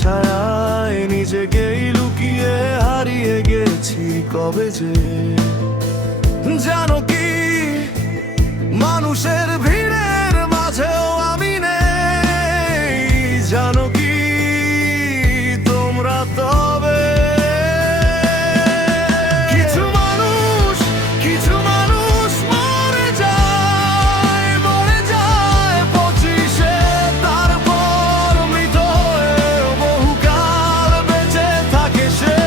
ছায়ায় নিজেকেই লুকিয়ে হারিয়ে গেছি কবে যে। জানো কি, মানুষের ভিড়ের মাঝেও আমি নেই। জানো কি তোমরা, তবে কিছু মানুষ মরে যায় 25-এ, তারপর মৃত হয়েও বহুকাল বেঁচে থাকে সে।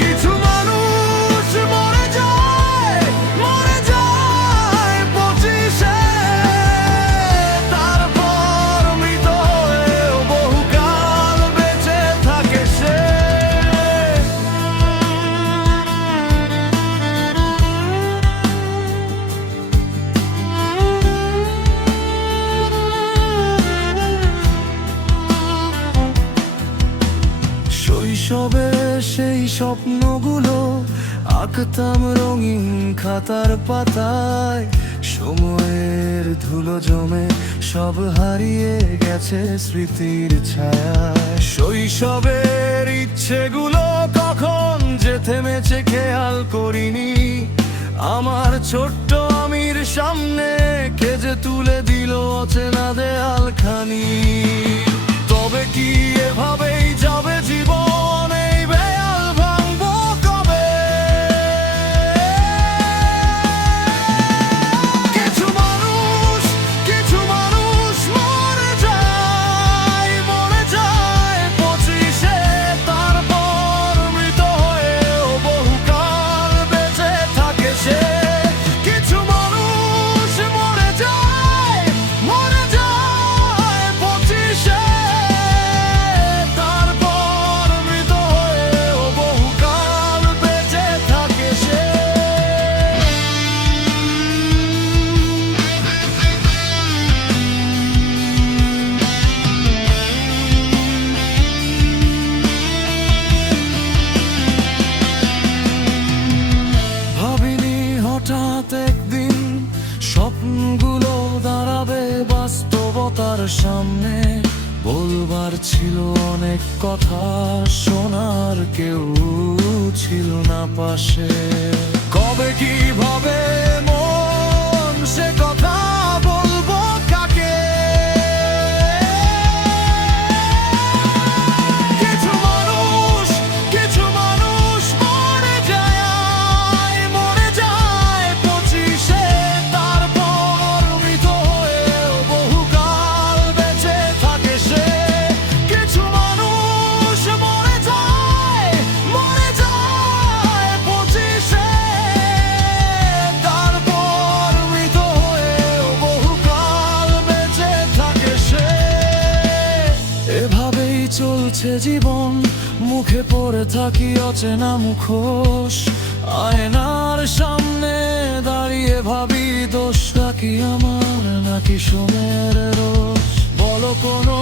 কিছু মানুষ মরে যায় 25-এ, তারপর মৃত হয়েও বহুকাল বেঁচে থাকে সে। শৈশবে সেই স্বপ্নগুলো আঁকতাম রঙিন খাতার পাতায়। সময়ের ধুলো জমে সব হারিয়ে গেছে স্মৃতির ছায়ায়। শৈশবের ইচ্ছেগুলো কখন যে থেমেছে খেয়াল করিনি। আমার ছোট্ট আমির সামনে কে যে তুলে দিল অচেনা দেয়ালখানি। তবে কি এভাবেই যাবে জীবন, এই বেয়াল ভাঙবো কবে? কিছু মানুষ মরে যায় 25-এ, তারপর মৃত হয়েও বহুকাল বেঁচে থাকে সে। কিছু মানুষ মরে যায় 25-এ, তারপর মৃত হয়েও বহুকাল বেঁচে থাকে সে। ভাবিনি হঠাৎ একদিন স্বপ্নগুলো দাঁড়াবে বাস্তবতার সামনে। বলবার ছিল অনেক কথা, শোনার কেউ ছিল না পাশে। কবে কিভাবে মন সে কথা বলবো কাকে? কিছু মানুষ মরে যায় 25-এ, তারপর মৃত হয়েও বহুকাল বেঁচে থাকে সে। কিছু মানুষ মরে যায় 25-এ, তারপর মৃত হয়েও বহুকাল বেঁচে থাকে সে। এভাবেই চলছে জীবন, মুখে পড়ে থাকি অচেনা মুখোশ। আয়নার সামনে দাঁড়িয়ে ভাবি, দোষটা কি আমার নাকি সময়ের দোষ? বলো কোনো